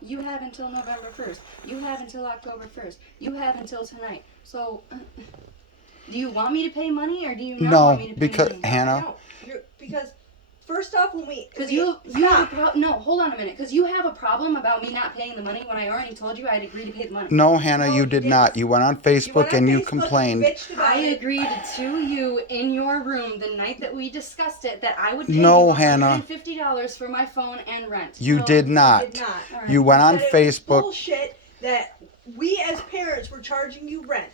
Well, you have until November 1st. You have until October 1st. You have until tonight. So, do you want me to pay money or do you not want me to pay because money? Hannah. No, because first off, when we Because you have no, hold on a minute. Because you have a problem about me not paying the money when I already told you I'd agree to pay the money. No, Hannah, you did not. You went on Facebook and you complained. I agreed to you in your room the night that we discussed it that I would pay No, you Hannah. $150 for my phone and rent. You No, did not. You did not. Right. You went on That it was Facebook. bullshit that we as parents were charging you rent.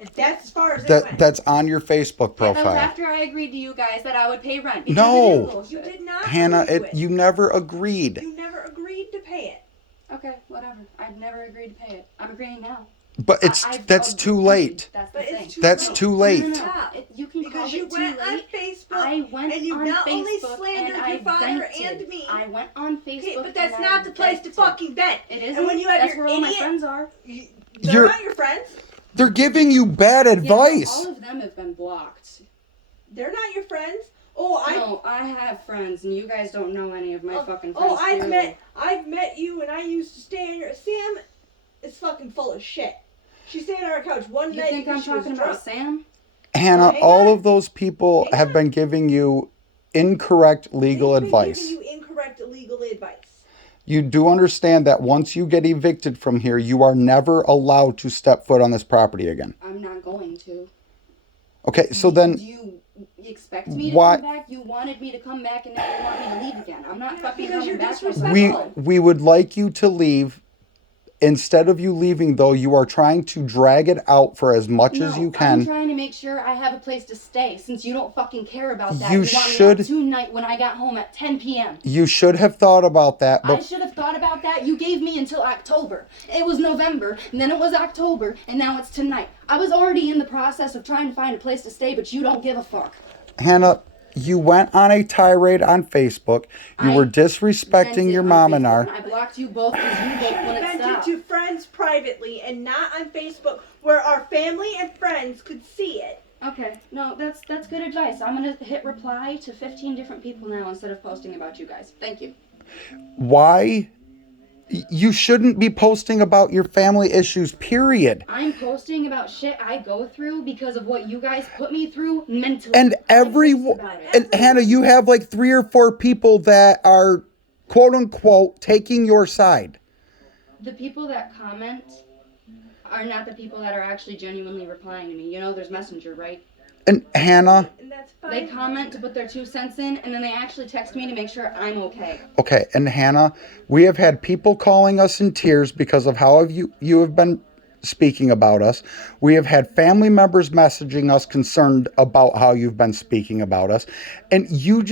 And that's as far as it went. That's on your Facebook Yeah, that was profile. after I agreed to you guys that I would pay rent. No. You did not. Hannah, agree to it. you never agreed. You never agreed to pay it. Okay, whatever. I've never agreed to pay it. I'm agreeing now. But that's too late. That's the But thing. it's too That's late. too late. No. You can Because call you it too went on late. Facebook I went and you on not only Facebook slandered and your I father vented. and me. I went on Facebook. Okay, but that's and not I the place to vented. fucking vent. It isn't. And when you have That's your where all my idiot, friends are. they're not your friends. They're giving you bad advice. Yeah, all of them have been blocked. They're not your friends. No, I have friends, and you guys don't know any of my fucking friends. I've met you, and I used to stay in your. Sam is fucking full of shit. She stayed on our couch one You night. think I'm because she was talking about drunk. Sam? Hannah, Hang all on. of those people Hang have on. been giving you incorrect legal They've been advice. giving you incorrect legal advice. You do understand that once you get evicted from here, you are never allowed to step foot on this property again. I'm not going to. Okay, so then Do you expect me to why- come back? You wanted me to come back, and now you want me to leave again. I'm not fucking because coming you're back. disrespectful. we would like you to leave. Instead of you leaving, though, you are trying to drag it out for as much as you I'm can. trying to make sure I have a place to stay since you don't fucking care about that. You want me out should- tonight when I got home at 10 p.m. You should have thought about that. I But should have thought about that. You gave me until October. It was November, and then it was October, and now it's tonight. I was already in the process of trying to find a place to stay, but you don't give a fuck. Hannah, you went on a tirade on Facebook. You were disrespecting Vented your on mom Facebook, and I blocked you both because you both wouldn't Vented stop. to friends privately and not on Facebook where our family and friends could see it. Okay, no, that's good advice. I'm gonna hit reply to 15 different people now instead of posting about you guys. Thank you. Why? You shouldn't be posting about your family issues, period. I'm posting about shit I go through because of what you guys put me through mentally. And I'm pissed about it. and Hannah, you have like 3 or 4 people that are quote unquote taking your side. The people that comment are not the people that are actually genuinely replying to me. You know, there's Messenger, right? And Hannah, And that's fine. They comment to put their 2 cents in, and then they actually text me to make sure I'm okay. okay, and Hannah, we have had people calling us in tears because of how you have been speaking about us. We have had family members messaging us concerned about how you've been speaking about us. And you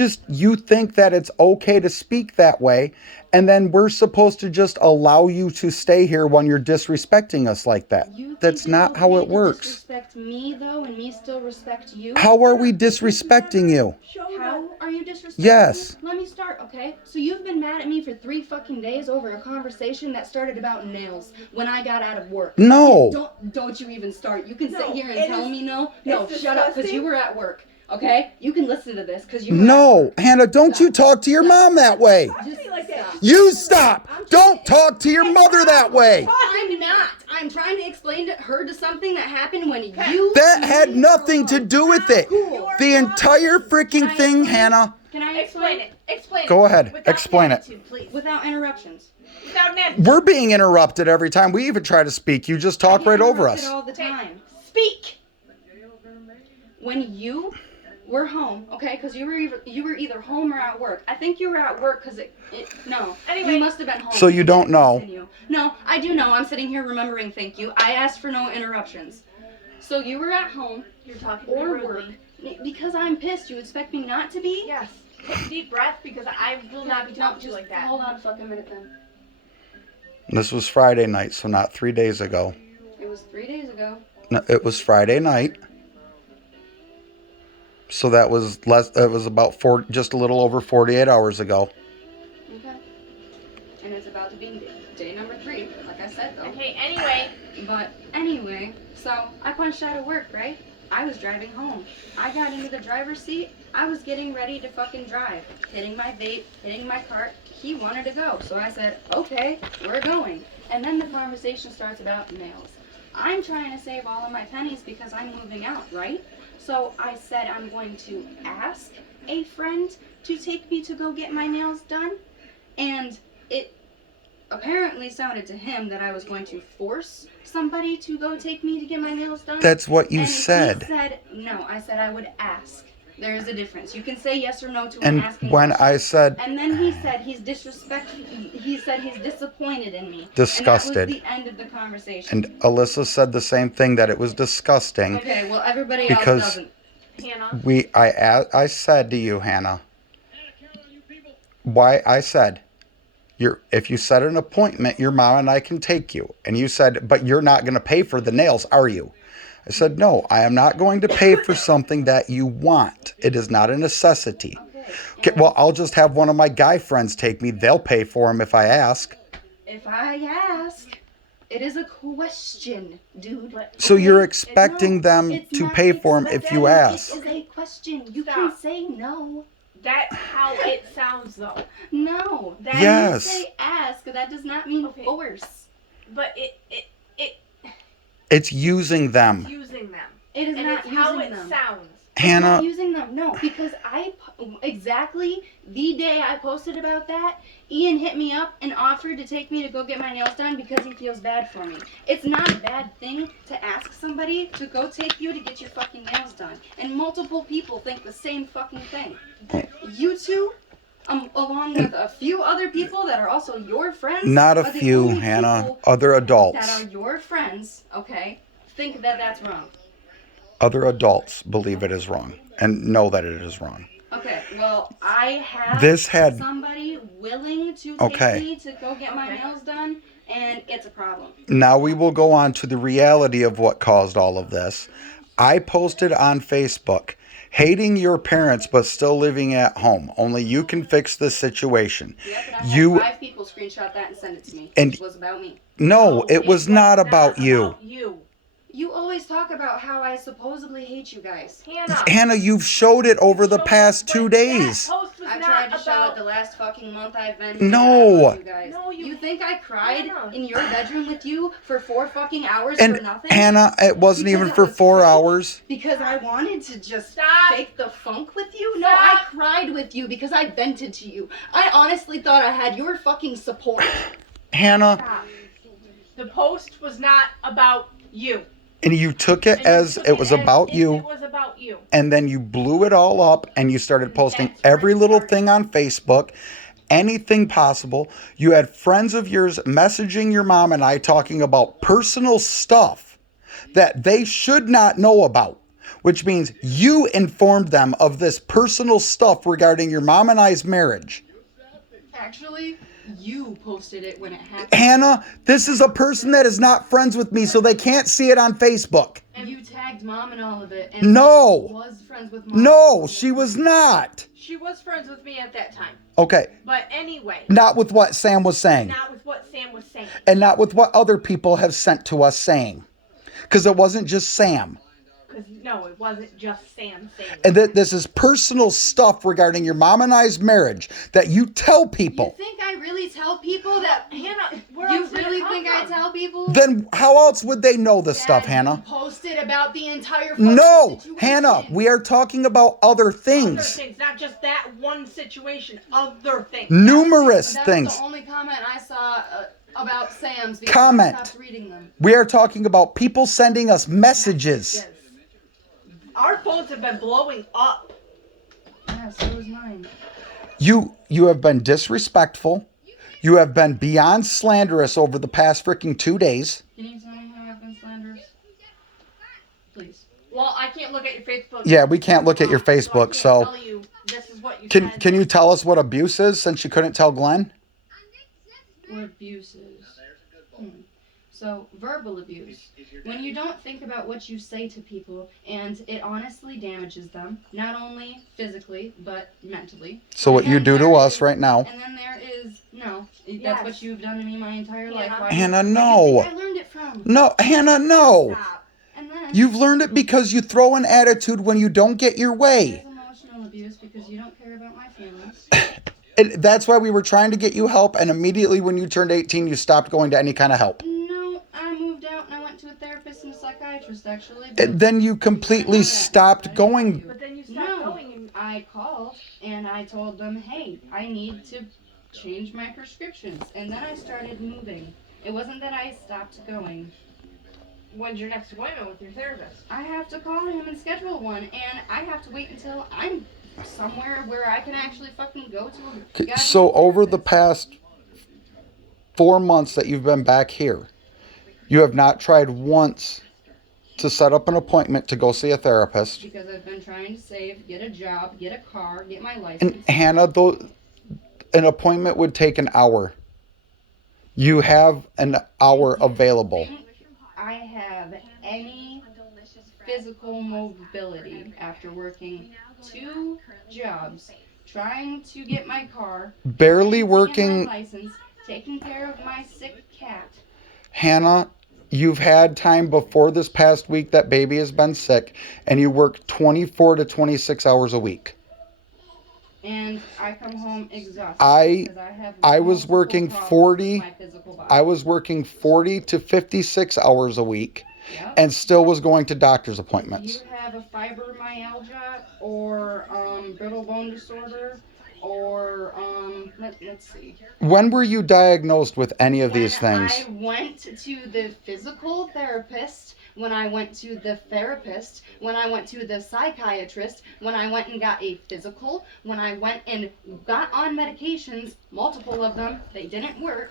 think that it's okay to speak that way, and then we're supposed to just allow you to stay here when you're disrespecting us like that. You think That's it's not okay how it to works. disrespect me though, and me still respect you? How are we disrespecting you? How are you disrespecting Yes. me? Let me start, okay? So you've been mad at me for 3 fucking days over a conversation that started about nails when I got out of work. No. Don't you even start. You can sit No, here and it tell is- me no. No, it's shut up, because disgusting. you were at work, okay? You can listen to this, because you were at No, work. Hannah, don't you talk to your mom that way. Talk to me like that. stop. You stop. Don't talk to your mother that way. I'm not. I'm trying to explain to her to something that happened when you... That had nothing to do with it. The entire freaking thing, Hannah. Can I explain it? Explain it. Go ahead, Without explain it. attitude, please. Without interruptions. Without an attitude. We're being interrupted every time we even try to speak. You just talk right over us. All the time. Speak. When you were home, okay, because you were either home or at work. I think you were at work because no. Anyway. You must have been home. So you don't know. Continue. No, I do know. I'm sitting here remembering. Thank you. I asked for no interruptions. So you were at home You're talking or rudely. work. Because I'm pissed, you expect me not to be? Yes. Take a deep breath because I will not be talking to you just like that. Hold on a fucking minute then. This was Friday night, so not 3 days ago. It was 3 days ago. No, it was Friday night. So that was less. It was about just a little over 48 hours ago. Okay. And it's about to be day number 3, like I said though. Okay, anyway. But anyway, so I punched out of work, right? I was driving home. I got into the driver's seat. I was getting ready to fucking drive, hitting my vape, hitting my cart. He wanted to go, so I said, okay, we're going. And then the conversation starts about nails. I'm trying to save all of my pennies because I'm moving out, right? So I said I'm going to ask a friend to take me to go get my nails done. And it apparently sounded to him that I was going to force somebody to go take me to get my nails done. That's what you and said. He said, no, I said I would ask. There is a difference. You can say yes or no to an And asking when question. I said, And then he said he's disrespectful. He said he's disappointed in me. disgusted. And that was the end of the conversation. And Alyssa said the same thing, that it was disgusting. Okay, well everybody Because else doesn't. Hannah. I said to you, Hannah, why I said, if you set an appointment, your mom and I can take you. And you said, but you're not going to pay for the nails, are you? I said, no, I am not going to pay for something that you want. It is not a necessity. Okay, well, I'll just have one of my guy friends take me. They'll pay for them if I ask. If I ask, it is a question, dude. So you're expecting them to pay for them if you ask. It is a question. You Stop. can say no. That's how it sounds, though. No. That Yes. You say ask. That does not mean Okay. force. But It's using them. using them. It is And not it's how using it them. sounds. It's Hannah, not using them. No, because exactly the day I posted about that, Ian hit me up and offered to take me to go get my nails done because he feels bad for me. It's not a bad thing to ask somebody to go take you to get your fucking nails done. And multiple people think the same fucking thing. You two, along with a few other people that are also your friends. not a are the few, only Hannah. people Other that adults. are your friends, okay, think that that's wrong. Other adults believe it is wrong and know that it is wrong. Okay, well, I have This had- somebody willing to take Okay. me to go get my nails done, and it's a problem. Now we will go on to the reality of what caused all of this. I posted on Facebook, hating your parents but still living at home. Only you can fix this situation. Yep, and I had You 5 people screenshot that and send it to me. And- Which was about me. No, it was not about you. About you. You always talk about how I supposedly hate you guys. Hannah. Hannah, you've showed it over the Showed- past but 2 days. That post was I've not tried to show it about. the last fucking month I've been No. here. and I love you guys. No, you- think I cried Hannah. in your bedroom with you for 4 fucking hours And for nothing? Hannah, it wasn't Because even it for was 4 fake? hours. Because I wanted to just Stop. fake the funk with you? No, I Stop. cried with you because I vented to you. I honestly thought I had your fucking support. Hannah, Stop. The post was not about you. and you took it And you as took it was as about if you. It was about you. And then you blew it all up and you started posting That's where every it little started. thing on Facebook, anything possible. You had friends of yours messaging your mom and I talking about personal stuff that they should not know about, which means you informed them of this personal stuff regarding your mom and I's marriage. Actually, you posted it when it happened. Hannah, this is a person that is not friends with me, so they can't see it on Facebook. And you tagged mom in all of it. And No. was friends with mom. No, she was not. She was friends with me at that time. Okay, But anyway, not with what Sam was saying. not with what Sam was saying. And not with what other people have sent to us saying. Because it wasn't just Sam. Because, no, it wasn't just Sam saying And this is personal stuff regarding your mom and I's marriage that you tell You people. think I really tell people that? Hannah, where You else did it really come think I from? tell people? Then how else would they know this stuff, Dad, Hannah? You posted about the entire fucking No, situation. Hannah, we are talking about other Other things. things, not just that one situation. Other things. Numerous That's things. the only comment I saw about Sam's because Comment. I stopped reading them. We are talking about people sending us messages. Yes. Our phones have been blowing up. Yeah, so was mine. You have been disrespectful. You have been beyond slanderous over the past freaking 2 days. Can you tell me how I've been slanderous? Please. Well, I can't look at your Facebook. Yeah, we can't look at your I can't Facebook, so tell you this is what you can said. you tell us what abuse is since you couldn't tell Glenn? What abuse is? So, verbal abuse. When you don't think about what you say to people and it honestly damages them, not only physically, but mentally. So what you do to us right now. And then there is, no, that's Yes. what you've done to me my entire life. Hannah. Why Hannah, do you no. think I learned it from? No, Hannah, no. Stop. And then You've learned it because you throw an attitude when you don't get your there's way. emotional abuse. Because you don't care about my feelings. That's why we were trying to get you help, and immediately when you turned 18, you stopped going to any kind of help. No, I moved out and I went to a therapist and a psychiatrist, actually. And then you completely stopped going. But then you stopped going and I called and I told them, hey, I need to change my prescriptions. And then I started moving. It wasn't that I stopped going. when's your next appointment with your therapist? I have to call him and schedule one, and I have to wait until I'm somewhere where I can actually fucking go to a goddamn So over the therapist. past 4 months that you've been back here, you have not tried once to set up an appointment to go see a therapist. Because I've been trying to save, get a job, get a car, get my license. And Hannah, though, an appointment would take an hour. You have an hour available. I have any physical mobility after working 2 jobs, trying to get my car, Barely trying to working. get my license, taking care of my sick cat. Hannah, you've had time before this past week that baby has been sick, and you work 24 to 26 hours a week. And I come home exhausted. I because have was multiple working problems 40 with my physical body. I was working 40 to 56 hours a week, Yep. and still was going to doctor's appointments. You have a fibromyalgia or brittle bone disorder or let's see. When were you diagnosed with any of these When things? I went to the physical therapist, when I went to the therapist, when I went to the psychiatrist, when I went and got a physical, when I went and got on medications, multiple of them, they didn't work.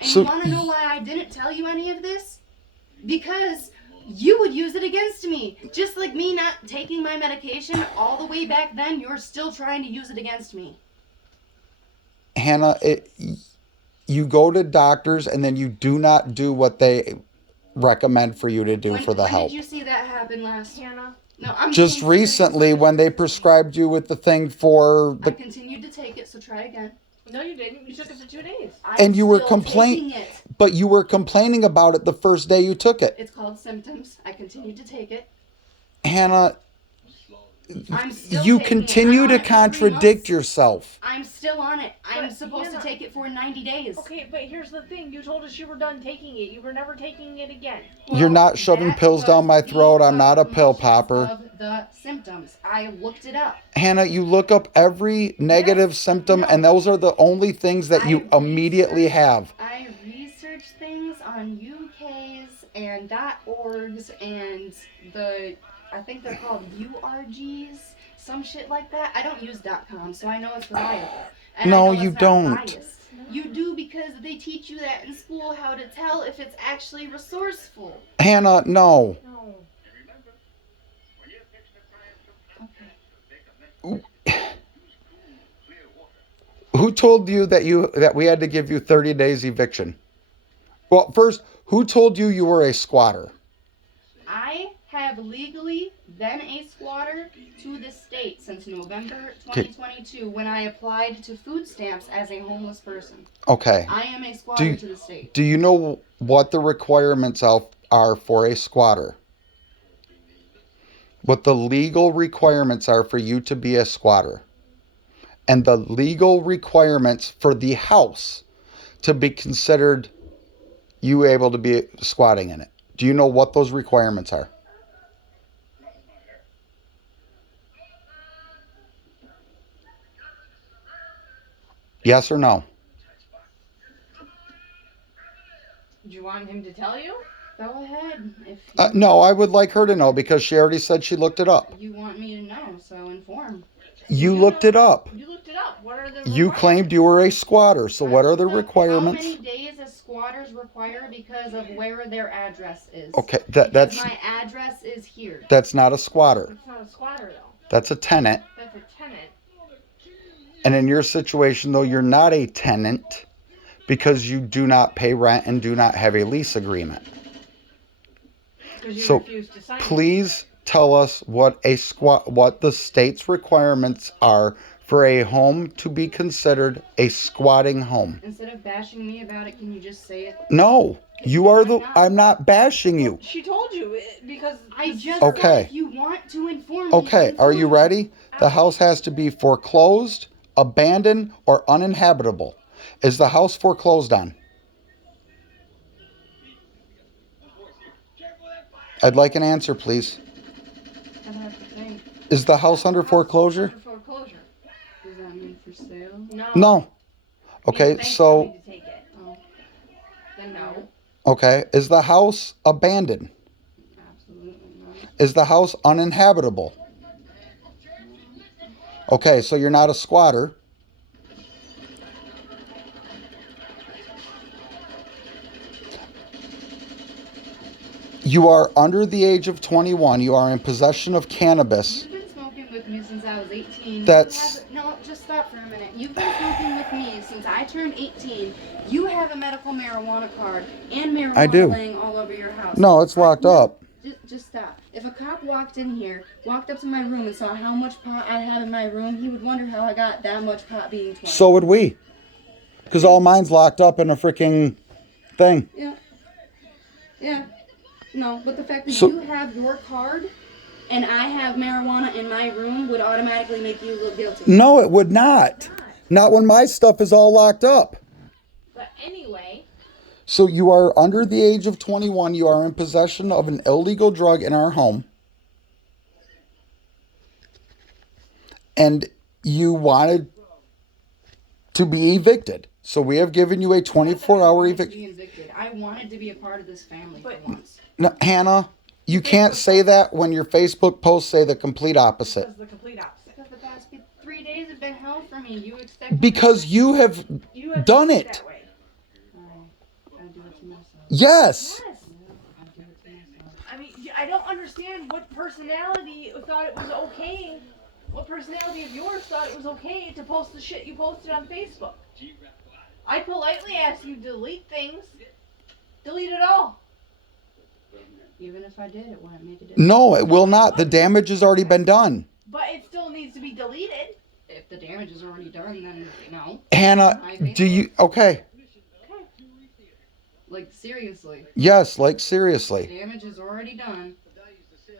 And So- you want to know why I didn't tell you any of this? Because you would use it against me. Just like me not taking my medication all the way back then, you're still trying to use it against me. Hannah, you go to doctors and then you do not do what they recommend for you to do for the when help. did you see that happen last? Hannah? No, I'm Just being serious. recently when they prescribed you with the thing for I the continued to take it, so try again. No, you didn't. You took it for 2 days. And you were still taking it. but you were complaining about it the first day you took it. It's called symptoms. I continued to take it. Hannah, I'm still you taking continue it. to I'm on it for 3 contradict months. yourself. I'm still on it. I'm But, supposed Hannah- to take it for 90 days. Okay, but here's the thing. You told us you were done taking it. You were never taking it again. You're not shoving that pills down was my throat. I'm not a because pill of popper. Of the symptoms. I looked it up. Hannah, you look up every negative symptom, no. and those are the only things that you I immediately researched- have. I researched things on UKs and .orgs and I think they're called URGs, some shit like that. I don't use .com, so I know it's reliable. And No, I know you it's not don't. biased. You do because they teach you that in school, how to tell if it's actually resourceful. Hannah, no. No. Who told you that we had to give you 30 days eviction? Well, first, who told you you were a squatter? I have legally been a squatter to the state since November 2022 when I applied to food stamps as a homeless person. Okay. I am a squatter to the state. Do you know what the requirements are for a squatter? What the legal requirements are for you to be a squatter? And the legal requirements for the house to be considered you able to be squatting in it. Do you know what those requirements are? Yes or no? Do you want him to tell you? Go ahead. If No, I would like her to know because she already said she looked it up. you want me to know, so inform. You looked it up. You looked it up. What are the You requirements? claimed you were a squatter. So what are the requirements? How many days as squatters require because of where their address is? Okay, Because that's my address is here. not a squatter. It's not a squatter, though. That's a tenant. That's a tenant. And in your situation, though, you're not a tenant because you do not pay rent and do not have a lease agreement. Because you So, refused to sign it. Please tell us what the state's requirements are for a home to be considered a squatting home. Instead of bashing me about it, can you just say it? No, you are the. I'm not bashing you. She told you because I just Okay. said if you want to inform me. Okay, are you inform me. ready? The house has to be foreclosed, abandoned, or uninhabitable. Is the house foreclosed on? I'd like an answer, please. I'd have to think. Is the house under foreclosure? Under foreclosure. Does that mean for sale? No. Okay, Thanks so, for me to take it. Oh. Then no. okay, is the house abandoned? Absolutely not. Is the house uninhabitable? Okay, so you're not a squatter. You are under the age of 21. You are in possession of cannabis. You've been smoking with me since I was 18. That's- No, just stop for a minute. You've been smoking with me since I turned 18. You have a medical marijuana card and marijuana I do. laying all over your house. No, it's locked up. Just stop. If a cop walked in here, walked up to my room and saw how much pot I had in my room, he would wonder how I got that much pot being 20. So would we. Because all mine's locked up in a freaking thing. Yeah. Yeah. No, but the fact that So- you have your card and I have marijuana in my room would automatically make you look guilty. No, it would not. Not when my stuff is all locked up. But anyway, So you are under the age of 21. You are in possession of an illegal drug in our home. And you wanted to be evicted. So we have given you a 24-hour eviction. Evicted. I wanted to be a part of this family for But- once. No, Hannah, you can't say that when your Facebook posts say the complete opposite. That's the complete opposite. Because the past 3 days have been hell for me. You expect Because you have You have done to do it. that way. I do it to myself. Yes. Yes. I do it to myself. I mean, I don't understand what personality thought it was okay. What personality of yours thought it was okay to post the shit you posted on Facebook? I politely asked you to delete things. Delete it all. Even if I did, it wouldn't make a difference. No, it will not. The damage has already been done. But it still needs to be deleted. If the damage is already done, then no. Hannah, do you... Okay. Like, seriously. Yes, like seriously. Damage is already done.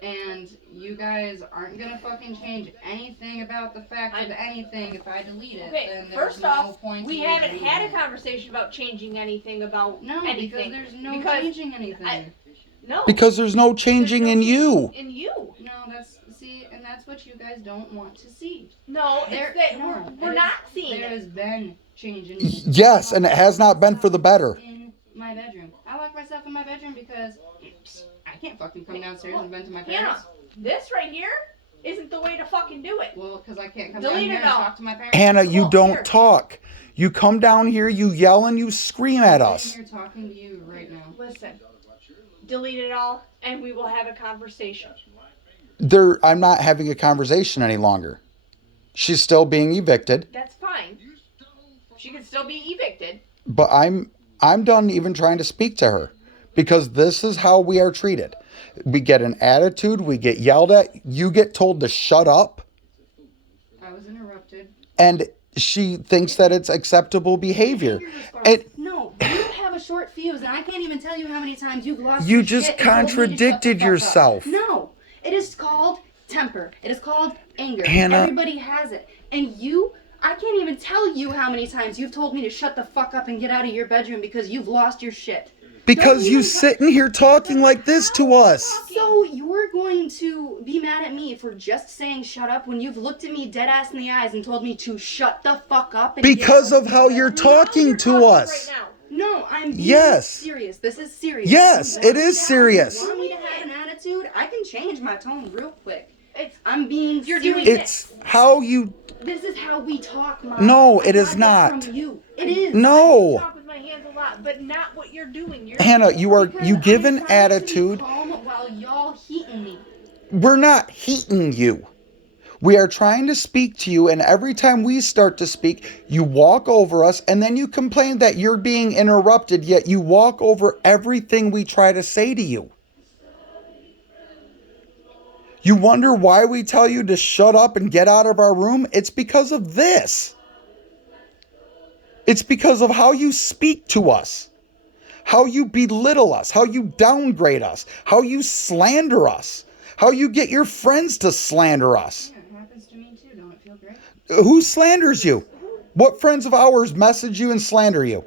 And you guys aren't gonna fucking change anything about the fact of anything if I delete it. Okay, then there's first no off, point we in haven't deleting had a it. conversation about changing anything about No, anything. because there's no Because changing anything. No. Because there's no changing There's no in you. changing in you. No, and that's what you guys don't want to see. No, There- it's that no, we're it not is- seeing There it. has been change in Yes, and it has not been for the better. in my bedroom. I lock myself in my bedroom because I can't fucking come downstairs and vent to my parents. Hannah, this right here isn't the way to fucking do it. Well, because I can't come Delete down here it and all. talk to my parents. Hannah, you Well, don't here. talk. You come down here, you yell, and you scream at I'm us. sitting here talking to you right now. Listen, delete it all, and we will have a conversation. I'm not having a conversation any longer. She's still being evicted, That's fine. She can still be evicted. but I'm done even trying to speak to her because this is how we are treated. We get an attitude, we get yelled at, you get told to shut up, I was interrupted. and she thinks that it's acceptable behavior. And No, you have a short fuse, and I can't even tell you how many times you've lost You your just shit and told me to shut the contradicted fuck up. yourself. No, it is called temper. It is called anger. Hannah. Everybody has it. And I can't even tell you how many times you've told me to shut the fuck up and get out of your bedroom because you've lost your shit. because Don't you even sitting here talking like this to us. So you're going to be mad at me for just saying shut up when you've looked at me dead ass in the eyes and told me to shut the fuck up and get Because out of how you're talking to us. Right now. No, I'm being Yes. serious. This is serious. Yes, If you it want is me to have- serious. If you want me to have an attitude? I can change my tone real quick. It's I'm being You're serious. doing It's how you... This is how we talk, Mom. No, I it is got not. this from you. It is. No. talk with my hands a lot, but not what you're doing. You're Hannah, you Because give I'm an trying to be attitude. calm while y'all heating me. We're not heating you. We are trying to speak to you, and every time we start to speak, you walk over us, and then you complain that you're being interrupted, yet you walk over everything we try to say to you. You wonder why we tell you to shut up and get out of our room? It's because of this. It's because of how you speak to us, how you belittle us, how you downgrade us, how you slander us, how you get your friends to slander us. Yeah, it happens to me too. Don't it feel great? Who slanders you? What friends of ours message you and slander you?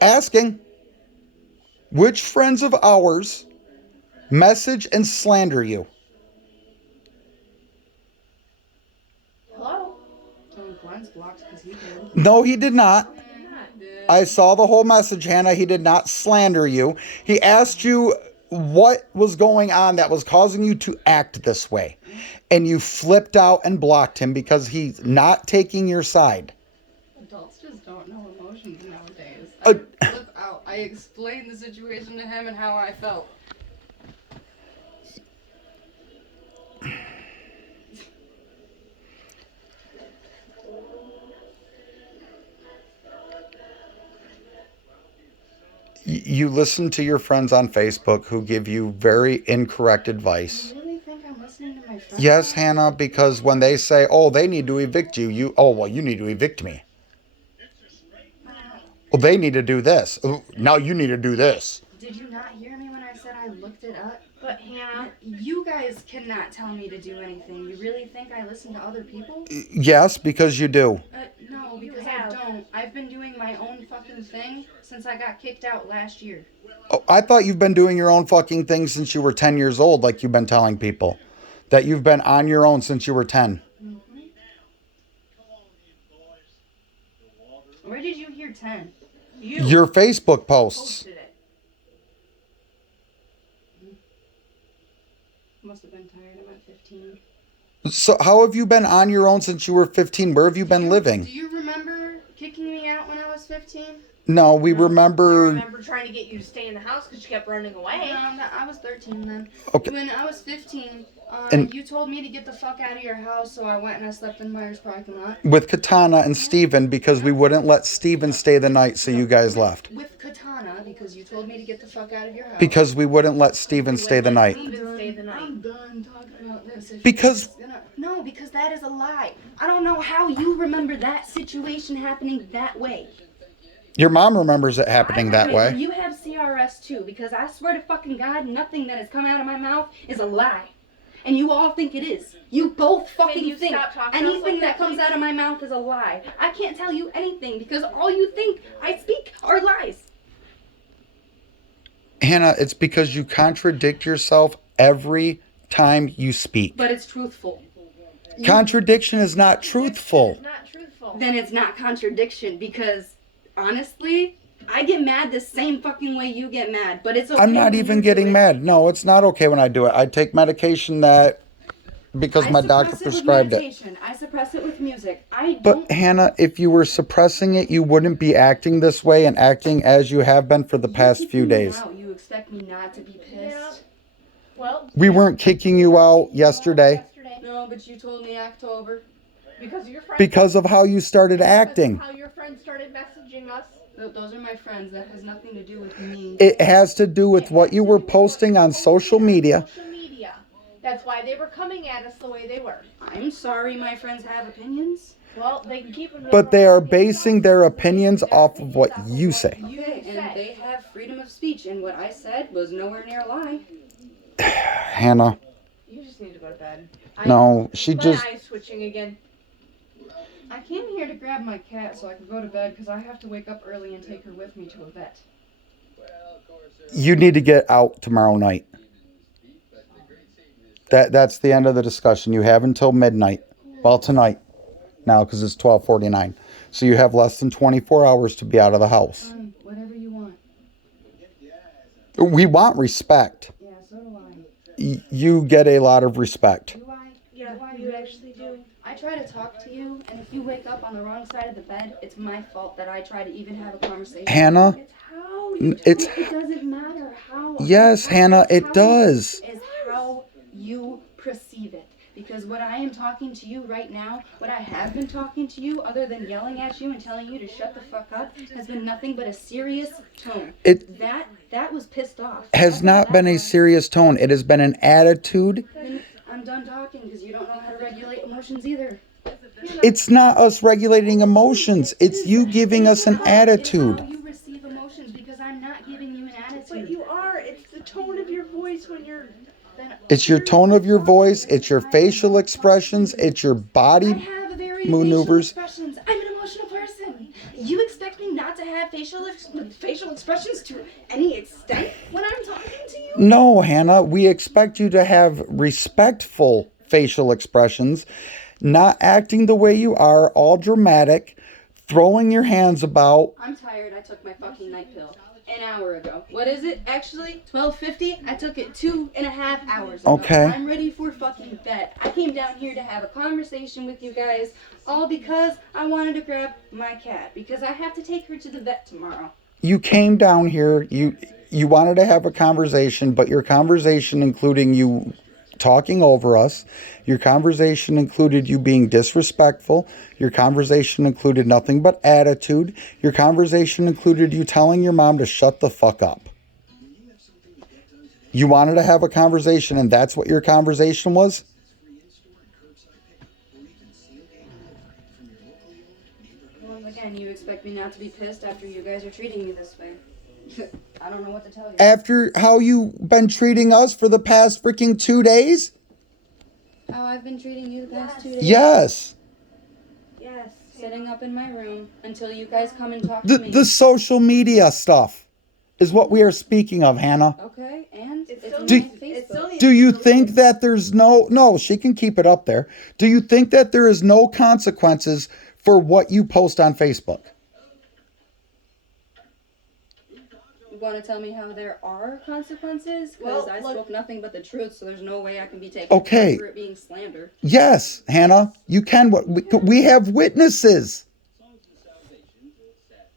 Asking. Which friends of ours message and slander you? Hello? Oh, Glenn's blocked because he did. No, he did not. He did. I saw the whole message, Hannah. He did not slander you. He asked you what was going on that was causing you to act this way. And you flipped out and blocked him because he's not taking your side. Adults just don't know emotions nowadays. Uh, I flip out. I explained the situation to him and how I felt. You listen to your friends on Facebook who give you very incorrect advice. You really think I'm listening to my friends? Yes, Hannah, because when they say, oh, they need to evict you, you need to evict me. Well, they need to do this. Oh, now you need to do this. Did you not hear me when I said I looked it up? But Hannah, You guys cannot tell me to do anything. You really think I listen to other people? Yes, because you do. No, You because I have. don't. I've been doing my own fucking thing since I got kicked out last year. Oh, I thought you've been doing your own fucking thing since you were 10 years old, like you've been telling people. That you've been on your own since you were 10. Where did you hear 10? you Your Facebook posts. posted it. Must have been tired. I'm at 15. So how have you been on your own since you were 15? Where have you been Do living? you remember kicking me out when I was 15? No, we I remember. remember trying to get you to stay in the house because you kept running away. No, I was 13 then. Okay. When I was 15, And- you told me to get the fuck out of your house, so I went and I slept in Myers parking lot. With Katana and Steven because we wouldn't let Steven stay the night, so you guys left. With Katana, because you told me to get the fuck out of your house. Because we wouldn't let Steven stay the night. Steven stay the night. I'm done talking about this. If Because- you're gonna- No, because that is a lie. I don't know how you remember that situation happening that way. Your mom remembers it happening that Wait, way. You have CRS too, because I swear to fucking God, nothing that has come out of my mouth is a lie. And you all think it is. You both fucking you think stop talking to us anything like that that, comes please? out of my mouth is a lie. I can't tell you anything because all you think I speak are lies. Hannah, it's because you contradict yourself every time you speak. But it's truthful. Contradiction is not truthful. It's not truthful. Then it's not contradiction because honestly, I get mad the same fucking way you get mad, but it's okay. I'm not when even you do getting it. mad. No, it's not okay when I do it. I take medication that because my doctor prescribed it. I suppress it with music. I don't. But Hannah, if you were suppressing it, you wouldn't be acting this way and acting as you have been for the past You few kick me days. out. You expect me not to be pissed? Yeah. Well, We weren't kicking you out yesterday No, but you told me October. because of your friends. because of how you started acting. How your friends started messaging us. Those are my friends. That has nothing to do with me. It has to do with what you were posting on social media. Social media. That's why they were coming at us the way they were. I'm sorry my friends have opinions. Well, they can keep them. But they are basing their opinions off of what you say. Okay, and they have freedom of speech, and what I said was nowhere near a lie. Hannah, You just need to go to bed. no, she My just. eyes switching again. I came here to grab my cat so I could go to bed because I have to wake up early and take her with me to a vet. You need to get out tomorrow night. That's the end of the discussion. You have until midnight. Well, tonight. Now, because it's 12:49. So you have less than 24 hours to be out of the house. Fine, whatever you want. We want respect. Yeah, so do I. You get a lot of respect. Do I? Yeah, Do I you really? actually do. I try to talk to you, and if you wake up on the wrong side of the bed, it's my fault that I try to even have a conversation. Hannah, It's how you it's- it doesn't matter how. Yes, Hannah, it's it how- does. It's how you perceive it. Because what I am talking to you right now, what I have been talking to you, other than yelling at you and telling you to shut the fuck up, has been nothing but a serious tone. That was pissed off. Has not been a serious tone. It has been an attitude. Then I'm done talking because you don't know how to regulate emotions either. It's not us regulating emotions. It's you giving us an attitude. It's how you receive emotions because I'm not giving you an attitude. But you are. It's the tone of your voice when you're. It's your tone of your voice. It's your facial expressions. It's your I body have very maneuvers. facial expressions. I'm an emotional person. You expect me not to have facial expressions to any extent when I'm talking to you? No, Hannah, we expect you to have respectful facial expressions, not acting the way you are, all dramatic, throwing your hands about. I'm tired. I took my fucking night pill an hour ago. What is it? Actually, 12:50. I took it 2.5 hours ago. Okay. I'm ready for fucking bed. I came down here to have a conversation with you guys, all because I wanted to grab my cat because I have to take her to the vet tomorrow. You came down here, you wanted to have a conversation, but your conversation including you talking over us, your conversation included you being disrespectful, your conversation included nothing but attitude, your conversation included you telling your mom to shut the fuck up. You wanted to have a conversation and that's what your conversation was? Once again, you expect me not to be pissed after you guys are treating me this way. I don't know what to tell you. After how you been treating us for the past freaking 2 days? How I've been treating you the past 2 days? Yes. Yes. Sitting up in my room until you guys come and talk to me. The social media stuff is what we are speaking of, Hannah. Okay, and it's on Do- my Facebook. Do you think that there's no, she can keep it up there. Do you think that there is no consequences for what you post on Facebook? You want to tell me how there are consequences? Because I spoke nothing but the truth, so there's no way I can be taken Okay. for it being slander. Yes, Hannah, you can. We have witnesses.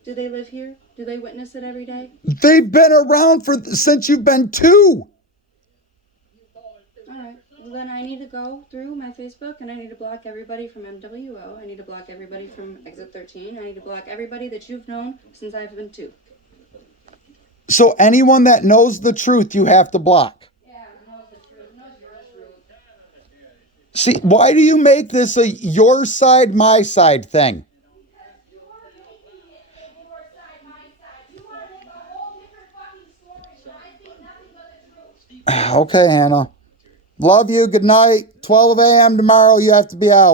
Do they live here? Do they witness it every day? They've been around since you've been 2. Alright, well then I need to go through my Facebook and I need to block everybody from MWO. I need to block everybody from Exit 13. I need to block everybody that you've known since I've been 2. So anyone that knows the truth, you have to block. Yeah, knows the truth, knows your truth. See, why do you make this a your side, my side thing? You are making it your side, my side. You want to make a whole different fucking story, but I think nothing but the truth. Okay, Hannah. Love you. Good night. 12 a.m. tomorrow. You have to be out.